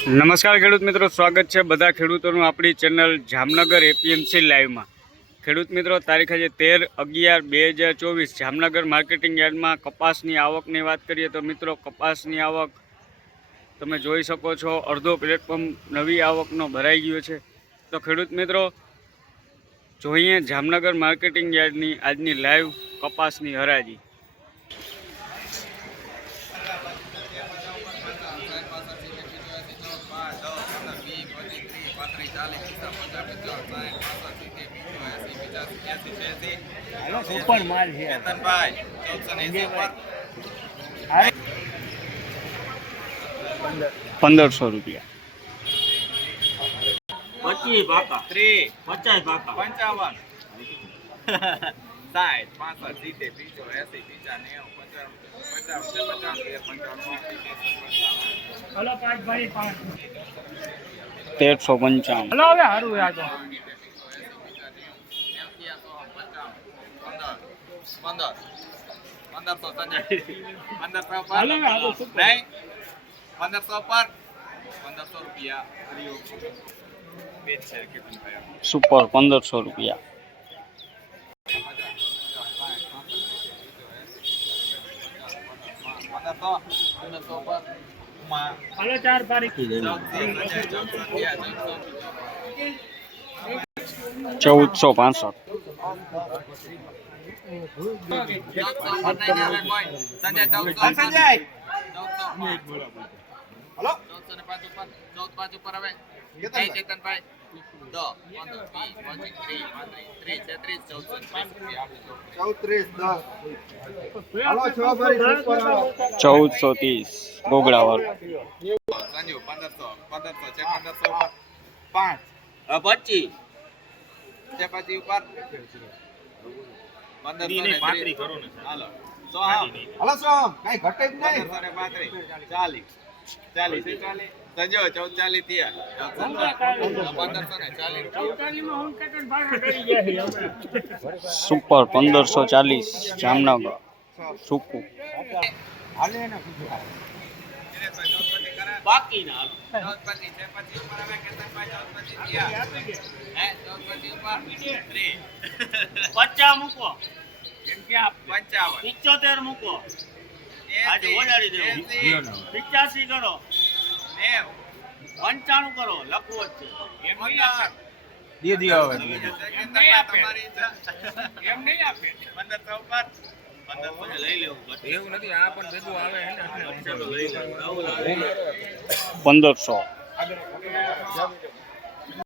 નમસ્કાર ખેડૂત મિત્રો, સ્વાગત છે બધા ખેડૂતોનું આપણી ચેનલ જામનગર એપીએમસી લાઈવમાં. ખેડૂત મિત્રો, તારીખ આજે તેર અગિયાર બે હજાર ચોવીસ, જામનગર માર્કેટિંગ યાર્ડમાં કપાસની આવકની વાત કરીએ તો મિત્રો, કપાસની આવક તમે જોઈ શકો છો, અડધો પ્લેટફોર્મ નવી આવકનો ભરાઈ ગયો છે. તો ખેડૂત મિત્રો, જોઈએ જામનગર માર્કેટિંગ યાર્ડની આજની લાઈવ કપાસની હરાજી. સુપર માલ છે પંદરસો રૂપિયા. પચીસ ભાકા. ત્રીસ. પચાસ ભાકા. પંચાવન. સાઠ પાસઠ સિત્તેર ત્રીસો એસી બીજા નેવું પચાસ પચાસ પચાસ પંચાવન. હલો પાંચ ભાઈ પાંચ. તેરસો પંચાવન. પંદરસો રૂપિયા સુપર પંદરસો રૂપિયા પંદરસો પંદરસો પર માં હલો ચાર તારીખ ચૌદસો પાંસઠ સંજય ચૌદસો સંજય. ચૌદસો હલો? ચૌદસો ને પાંચ ઉપર ચૌદ પાંચ ઉપર હવે. ચેતનભાઈ. ચૌદસો ત્રીસ ગોગડાવર પંદરસો પંદરસો છે પંદરસો પાંચ. પચીસ. છે પછી ઉપર? પંદરસો ને પાંત્રીસ ત્રીસ. કરો ને હાલો. સો હાલો સોમ કઈ ઘટે જ નહીં. પંદરસો ને પાંત્રીસ. ચાલીસ. ચાલીસ ચૌદ સુપર પંદરસો ચાલીસ જામનગર. સૂકું. હાલે ને કીધું બાકી ના ચૌદ પચીસ મૂકો. કેમ પંચાવન. પિચોતેર મૂકો. આજે વધારી દેવું. પિચ્યાસી કરો પંચાણું કરો લખવો જ છે. પંદર. દે દિયો હવે કેતનભાઈ, તમારી ઈચ્છા. પંદરસો ઉપર પંદરસો ને લઈ લેવું. એવું નથી આ પણ ભેગું આવે પંદરસો